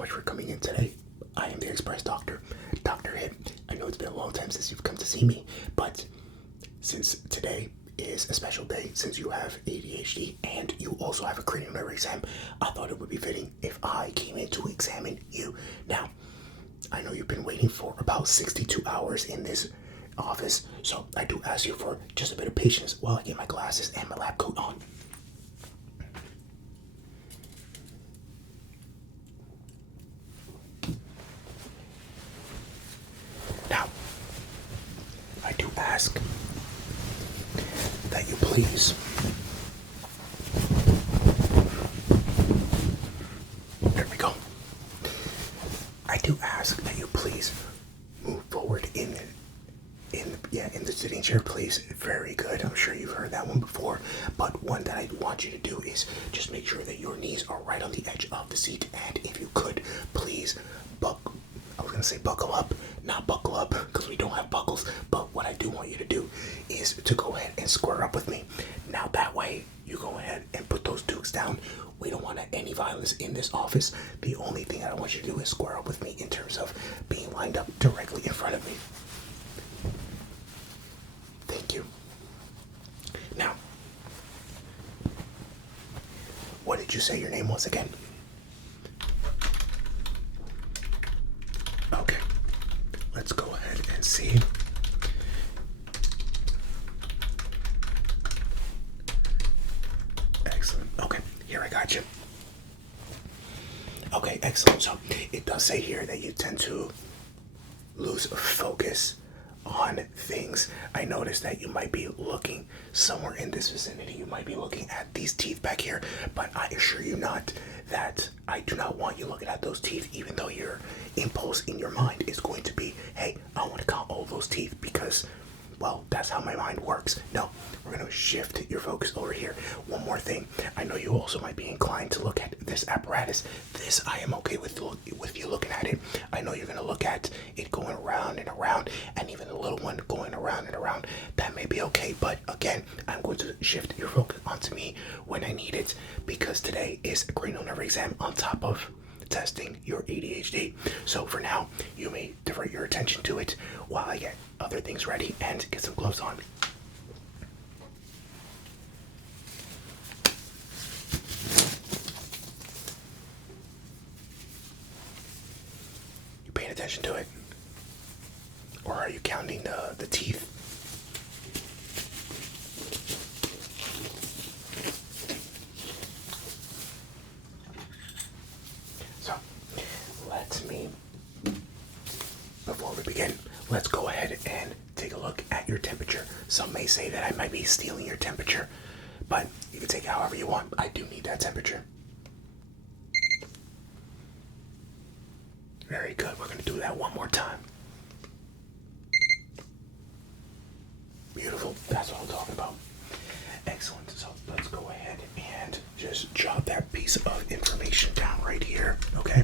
much for coming in today. I am the Express Doctor, Dr. Hip. I know it's been a long time since you've come to see me, but since today is a special day, since you have ADHD and you also have a cranial nerve exam, I thought it would be fitting if I came in to examine you. Now, I know you've been waiting for about 62 hours in this office, so I do ask you for just a bit of patience while I get my glasses and my lab coat on. Now, I do ask that you please there we go. I do ask that you please move forward in the sitting chair, please. Very good. I'm sure you've heard that one before, but one that I want you to do is just make sure that your knees are right on the edge of the seat, and if you could, please buckle up, not buckle up because we don't have buckles, but what I do want you to do is to go ahead and square up with me. Now that way, you go ahead and put those dukes down. We don't want any violence in this office. The only thing I want you to do is square up with me in terms of being lined up directly in front of me. Thank you. Now, what did you say your name was again? Okay, let's go ahead and see. Excellent. Okay, here I got you. Okay, excellent. So it does say here that you tend to lose focus on things. I noticed that you might be looking somewhere in this vicinity. You might be looking at these teeth back here, but I assure you not that I do not want you looking at those teeth, even though your impulse in your mind is going to be, hey, I want to count all those teeth because, well, that's how my mind works. No, we're going to shift your focus over here. One more thing. I know you also might be inclined to look at this apparatus. This, I am okay with you looking at it. I know you're going to look at it going around and around, and even the little one going around and around. That may be okay, but again, I'm going to shift your focus onto me when I need it, because today is a cranial nerve exam on top of testing your ADHD. So for now, you may divert your attention to it while I get other things ready and get some gloves on. You paying attention to it? Or are you counting the teeth? So, before we begin, let's go ahead and take a look at your temperature. Some may say that I might be stealing your temperature, but you can take it however you want. I do need that temperature. Very good. We're going to do that one more time. Beautiful. That's what I'm talking about. Excellent. So let's go ahead and just jot that piece of information down right here. Okay.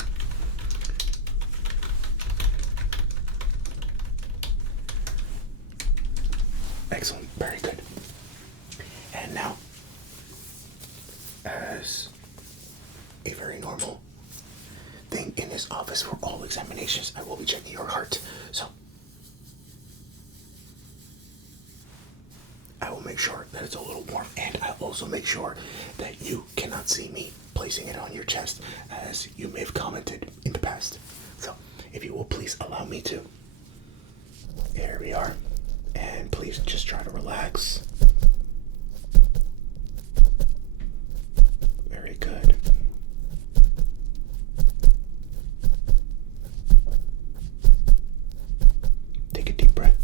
Excellent. Very good. And now, as a very normal thing in this office for all examinations, I will be checking your heart. So I will make sure that it's a little warm, and I'll also make sure that you cannot see me placing it on your chest, as you may have commented in the past. So if you will please allow me to. There we are. And please just try to relax. Very good. Take a deep breath.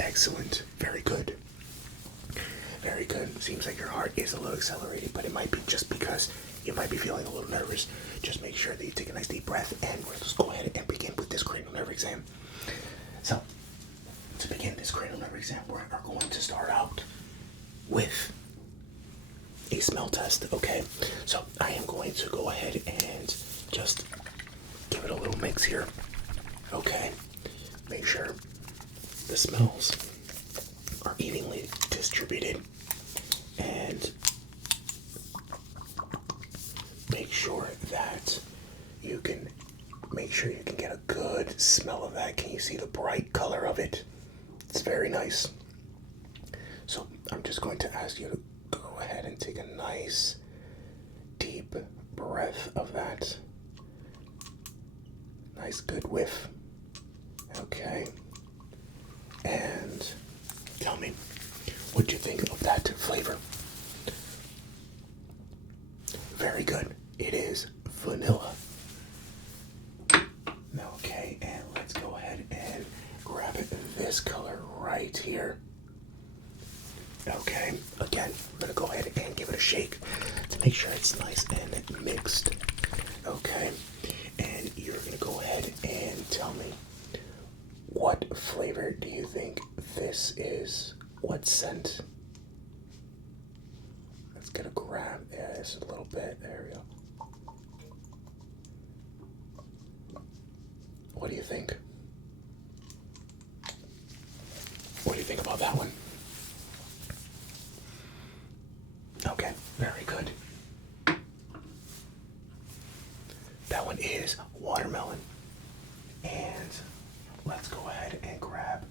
Excellent. Very good. Very good. Seems like your heart is a little accelerated, but it might be just because you might be feeling a little nervous. Just make sure that you take a nice deep breath, and we'll just go ahead and begin with this cranial nerve exam. So, to begin this cranial nerve exam, we are going to start out with a smell test, okay? So, I am going to go ahead and just give it a little mix here, okay? Make sure the smells are evenly distributed, and make sure that you can get a good smell of that. Can you see the bright color of it? It's very nice. So I'm just going to ask you to go ahead and take a nice deep breath of that. Nice good whiff. Okay. And tell me, what do you think of that flavor? Very good. It is vanilla. Okay, and let's go ahead and grab this color right here. Okay, again, I'm gonna go ahead and give it a shake to make sure it's nice and mixed. Okay, and you're gonna go ahead and tell me, what flavor do you think this is? What scent? Let's get a grab this a little bit. There we go. What do you think? What do you think about that one? Okay, very good. That one is watermelon. And let's go ahead and grab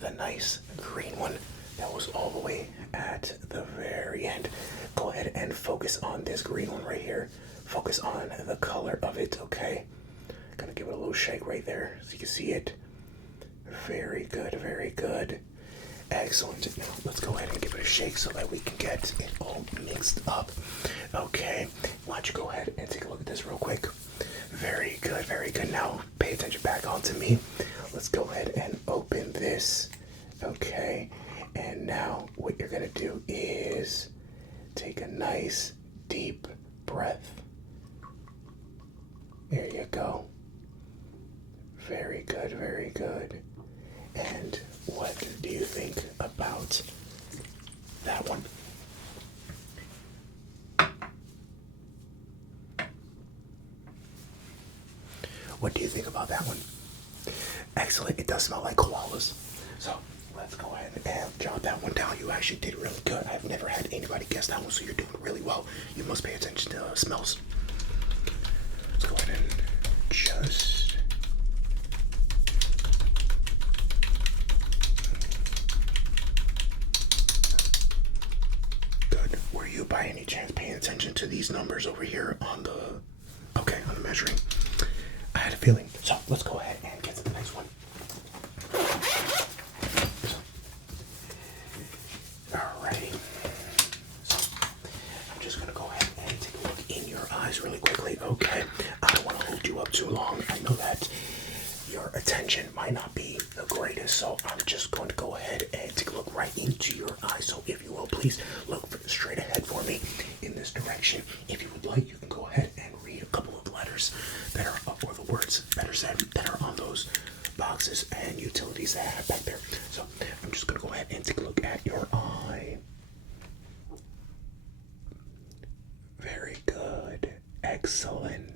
the nice green one that was all the way at the very end. Go ahead and focus on this green one right here. Focus on the color of it, okay? Gonna give it a little shake right there so you can see it. Very good, very good. Excellent. Now let's go ahead and give it a shake so that we can get it all mixed up. Okay, why don't you go ahead and take a look at this real quick. Very good, very good. Now pay attention back onto me. Let's go ahead and open this. Okay, and now what you're gonna do is take a nice deep breath. There you go. Very good, very good. And what do you think about that one? What do you think about that one? Excellent. It does smell like koalas. So let's go ahead and jot that one down. You actually did really good. I've never had anybody guess that one, so you're doing really well. You must pay attention to smells. Let's go ahead and just good. Were you by any chance paying attention to these numbers over here on the on the measuring? I had a feeling. So let's go ahead and get to the next one. Alrighty. So I'm just gonna go ahead and take a look in your eyes really quickly. Okay. I don't want to hold you up too long. I know that your attention might not be the greatest, so I'm just going to go ahead and take a look right into your eyes. So if you will, please look straight ahead for me in this direction. If you would like, you can go ahead and read a couple of letters that are, or the words, better said, that are on those boxes and utilities that I have back there. So I'm just going to go ahead and take a look at your eye. Very good. Excellent.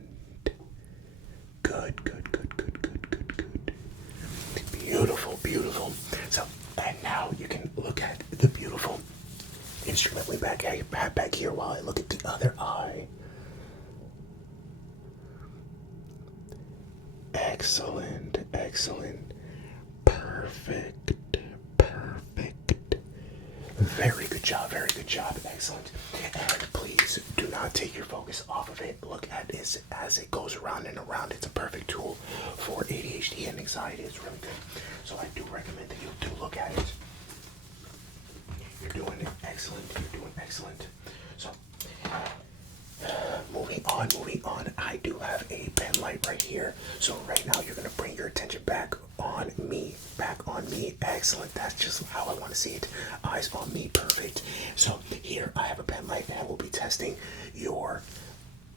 Good, good, good, good, good, good, good. Beautiful, beautiful. So, and now you can look at the beautiful instrument way back here while I look at the other eye. Excellent, excellent. Perfect, perfect. Very good job, excellent. And please do not take your focus off of it. Look at it as it goes around and around. It's a perfect tool for ADHD and anxiety. It's really good. So I do recommend that you do look at it. You're doing excellent. You're doing excellent. So moving on. I do have a pen light right here. So right now you're gonna bring your attention back on me. Excellent. That's just how I want to see it. Eyes on me. Perfect. So here I have a pen light and I will be testing your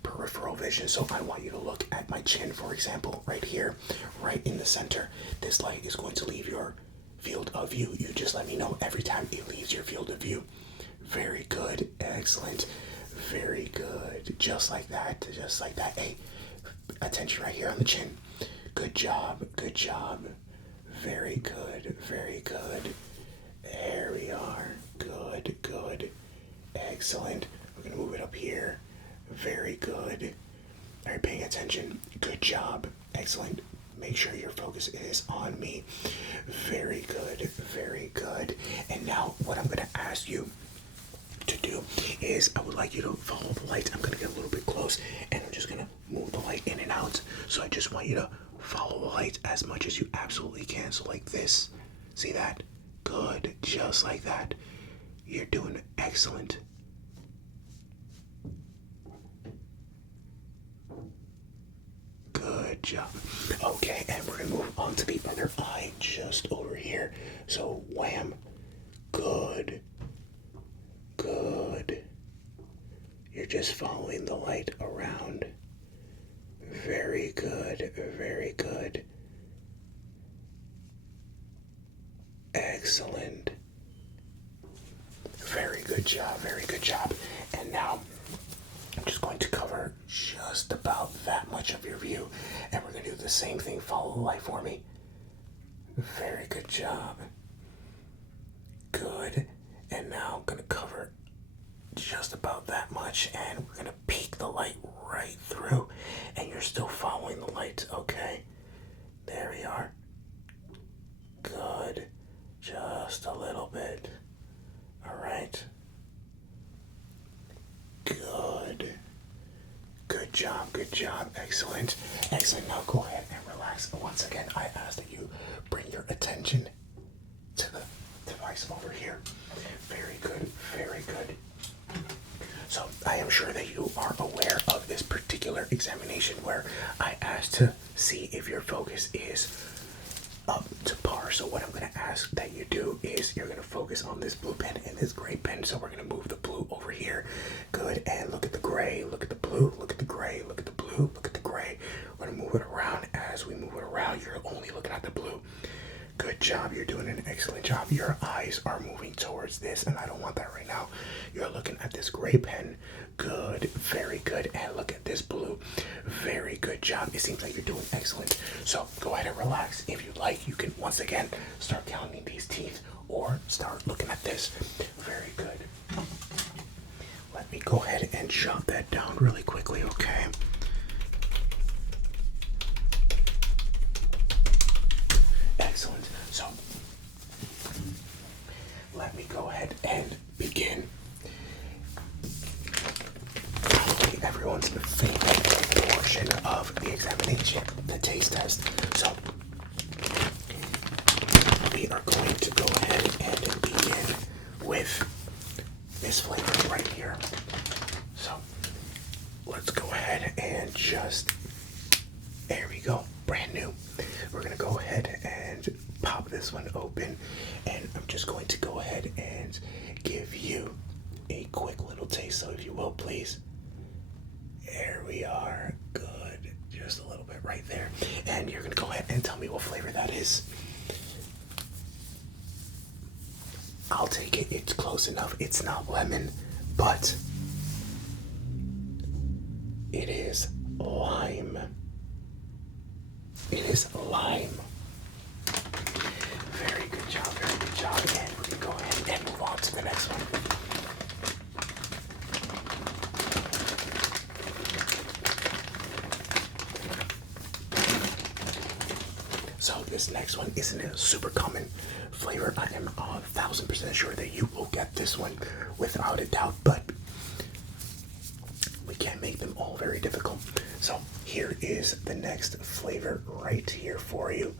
peripheral vision. So I want you to look at my chin, for example, right here, right in the center. This light is going to leave your field of view. You just let me know every time it leaves your field of view. Very good. Excellent. Very good. Just like that. Just like that. Hey, attention right here on the chin. Good job. Good job. Very good. Very good. There we are. Good. Good. Excellent. We're going to move it up here. Very good. All right, paying attention. Good job. Excellent. Make sure your focus is on me. Very good. Very good. And now what I'm going to ask you to do is I would like you to follow the light. I'm going to get a little bit close and I'm just going to move the light in and out. So I just want you to follow the light as much as you absolutely can. So like this. See that? Good. Just like that. You're doing excellent. Good job. Okay, and we're going to move on to the other eye just over here. So wham. Good. Good. You're just following the light around. Very good. Very good. Excellent. Very good job. Very good job. And now I'm just going to cover just about that much of your view. And we're going to do the same thing. Follow the light for me. Very good job. Good. And now I'm going to cover just about that much. And we're going to peek the light right through. And you're still following the light. Okay. There we are. Good. Just a little bit. All right. Good. Good job. Good job. Excellent. Excellent. Now go ahead and relax. Once again, I ask that you bring your attention to the device over here. Very good. Very good. So I am sure that you are aware of this particular examination where I asked to see if your focus is up to par. So what I'm going to ask that you do is you're going to focus on this blue pen and this gray pen. So we're going to move the blue over here. Good. And look at the gray, look at the blue, look at the gray, look at the blue, look at the gray. We're going to move it around. As we move it around, you're only looking at the blue. Good job. You're doing an excellent job. Your eyes are moving towards this, and I don't want that right now. You're looking at this gray pen. Good. Very good. And look at this blue. Very good job. It seems like you're doing excellent. So go ahead and relax. If you'd like, you can once again start counting these teeth or start looking at this. Very good. Let me go ahead and jot that down really quickly, okay? Excellent. So, let me go ahead and begin. Probably everyone's favorite portion of the examination, the taste test. So, we are going to go ahead and begin with this flavor right here. So, let's go ahead and just, there we go, brand new. We're going to go ahead and pop this one open, and I'm just going to go ahead and give you a quick little taste, so if you will, please. There we are. Good. Just a little bit right there. And you're going to go ahead and tell me what flavor that is. I'll take it. It's close enough. It's not lemon, but it is lime. It is lime. Very good job, very good job. And we can go ahead and move on to the next one. So this next one isn't a super common flavor. I am 1,000% sure that you will get this one without a doubt, but we can't make them all very difficult. So here is the next flavor right here for you.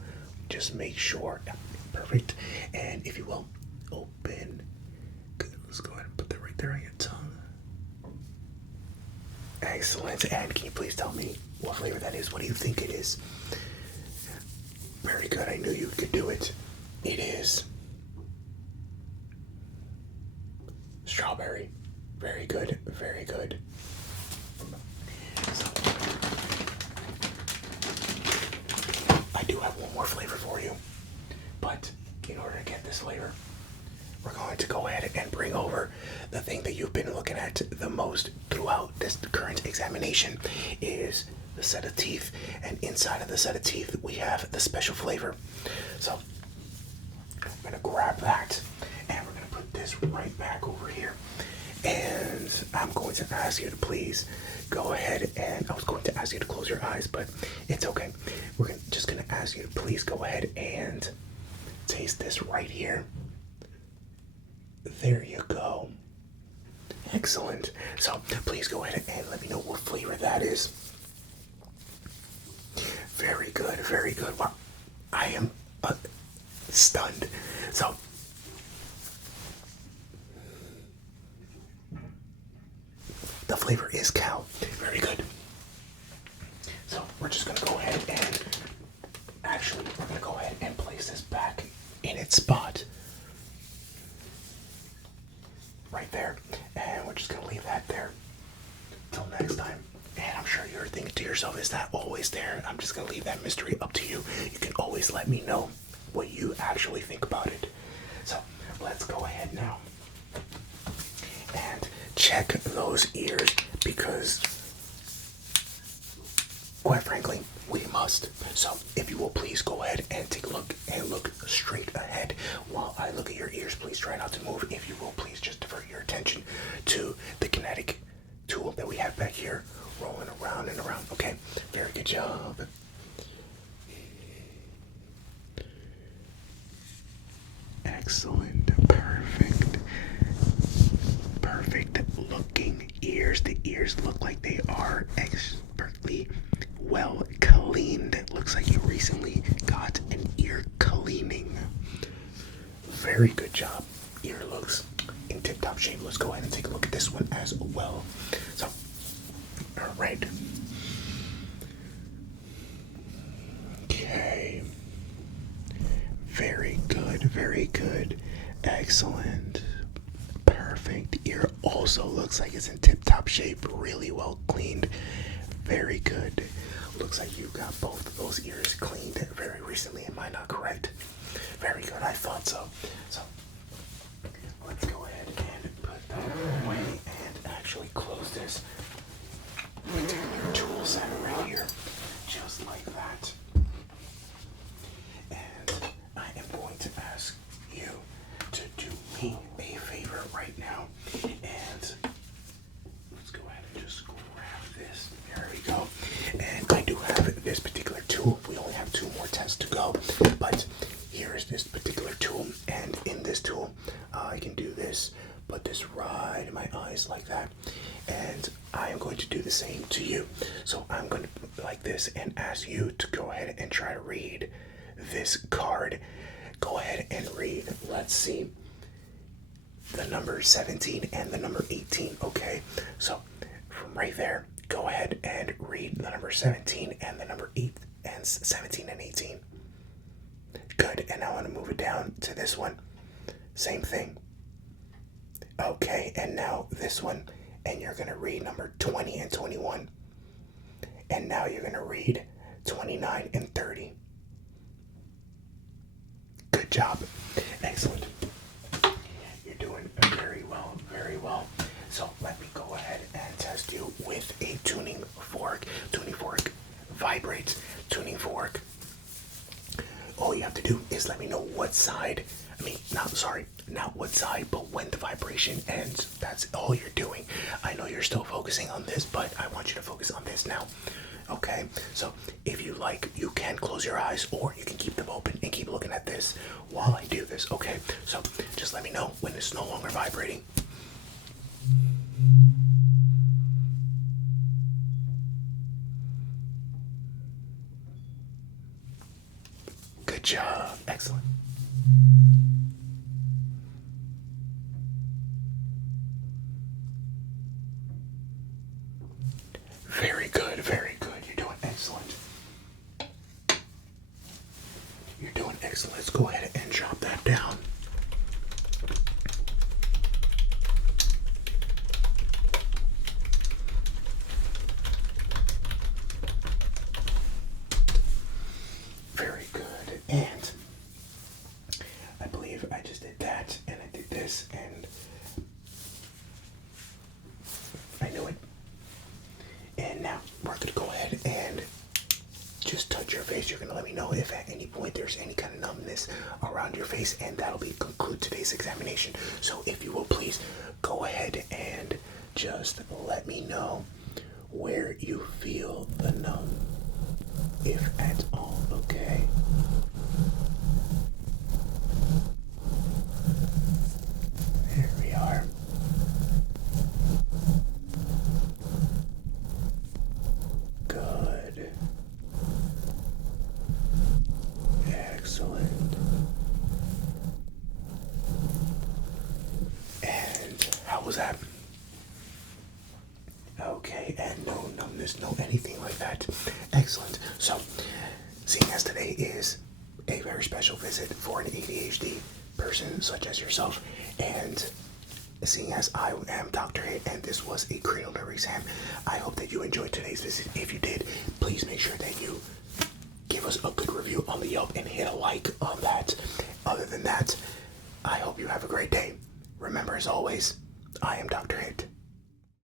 Just make sure, yeah, perfect. And if you will, open. Good, let's go ahead and put that right there on your tongue. Excellent. And can you please tell me what flavor that is? What do you think it is? Very good. I knew you could do it. It is strawberry. Very good. Very good. So, I do have one more flavor for you, but in order to get this flavor, we're going to go ahead and bring over the thing that you've been looking at the most throughout this current examination is is the set of teeth, and inside of the set of teeth we have the special flavor. So I'm gonna grab that and we're gonna put this right back over here. And I'm going to ask you to please go ahead, and I was going to ask you to close your eyes, but it's okay. Just gonna ask you to please go ahead and taste this right here. There you go. Excellent. So please go ahead and let me know what flavor that is. Very good, very good. Wow. I am stunned. So the flavor is cow. Very good. So we're just gonna go ahead and we're gonna go ahead and place this back in its spot. Right there. And we're just gonna leave that there till next time. And I'm sure you're thinking to yourself, is that always there? I'm just gonna leave that mystery up to you. You can always let me know what you actually think about it. So let's go ahead now and check those ears, because quite frankly, we must. So if you will please go ahead and take a look and look straight ahead while I look at your ears. Please try not to move. If you will please just divert your attention to the kinetic tool that we have back here, rolling around and around. Okay, very good job. Excellent. Perfect looking ears. The ears look like they are expertly well cleaned. It looks like you recently got an ear cleaning. Very good job. Ear looks in tip-top shape. Let's go ahead and take a look at this one as well. So, all right. Okay. Very good, very good. Excellent. Perfect. Ear also looks like it's in tip-top shape, really well cleaned. Very good. Looks like you got both of those ears cleaned very recently. Am I not correct? Very good. I thought so. So let's go ahead and put that away and actually close this particular tool set right here, just like that. And I am going to ask you to do me a favor right now, and let's go ahead and just grab this. There we go. And I do have this particular tool. We only have 2 more tests to go, but here is this particular tool, and in this tool I can do this, put this right in my eyes like that, and I am going to do the same to you. So I'm going to put like this and ask you to go ahead and try to read this card. Go ahead and read. Let's see the number 17 and the number 18. Okay, so from right there, go ahead and read the number 17 and the number 8 and 17 and 18. Good. And now I want to move it down to this one. Same thing. Okay, and now this one, and you're going to read number 20 and 21. And now you're going to read 29 and 30. Good job. Excellent. You're doing very well, very well. So let me go ahead and test you with a tuning fork. Tuning fork vibrates. Tuning fork. All you have to do is let me know what side, not what side, but when the vibration ends. That's all you're doing. I know you're still focusing on this, but I want you to focus on this now. Okay, so if you like, you can close your eyes or you can keep them open and keep looking at this while I do this. Okay, so just let me know when it's no longer vibrating. Good job. Excellent. Very good, very good. You're doing excellent. You're doing excellent. Let's go ahead and drop that down. Very good. And I believe I just did that, and I did this, and I knew it. And now we're going to go ahead ahead and just touch your face. You're gonna let me know if at any point there's any kind of numbness around your face, and that'll be conclude today's examination. So if you will please go ahead and just let me know where you feel the numb, if at all, okay? There we are. Good. Excellent. And how was that? Okay, and no numbness, no anything like that. Excellent. So, seeing as today is a very special visit for an ADHD person such as yourself, and seeing as I am Dr. Hit and this was a cranial nerve exam, I hope that you enjoyed today's visit. If you did, please make sure that you give us a good review on the Yelp and hit a like on that. Other than that, I hope you have a great day. Remember, as always, I am Dr. Hit.